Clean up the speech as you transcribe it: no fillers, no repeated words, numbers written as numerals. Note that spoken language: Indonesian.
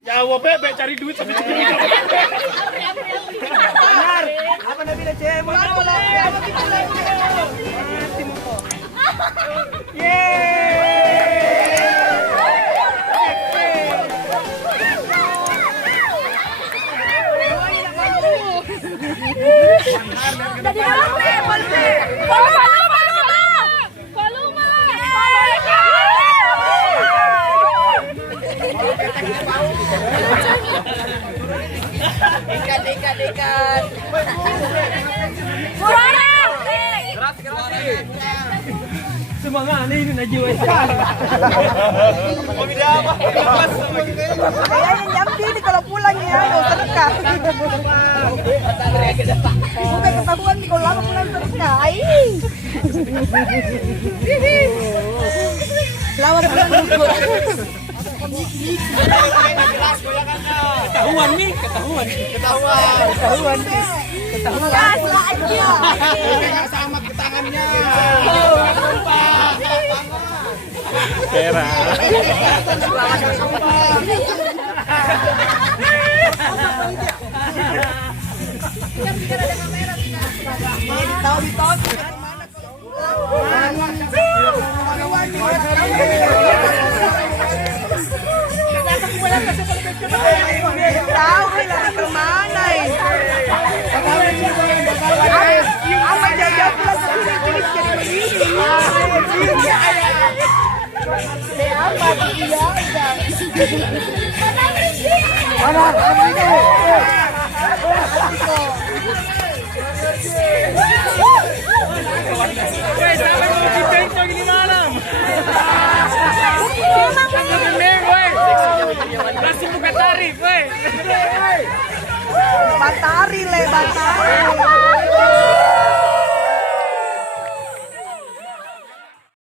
Ya, bebe cari duit sampai Benar. Apa nabi na cem? Jadi ikan. Semangat ini na jiwa. Kayaknya nyambi nih kalau pulang ya, sedekah. Bukan ketahuan nih kalau lama pulang sedekah. Selamat pulang dulu. Ketahuan nih. Aja. sama ke tangannya. Pera. Tahu lagi kemana ini? Apa jajan pulang sini jadi begini? Apa dia? Weh, siapa yang mau dibengkok ini malam? Langsung buka tarif, weh. Batari le, batari.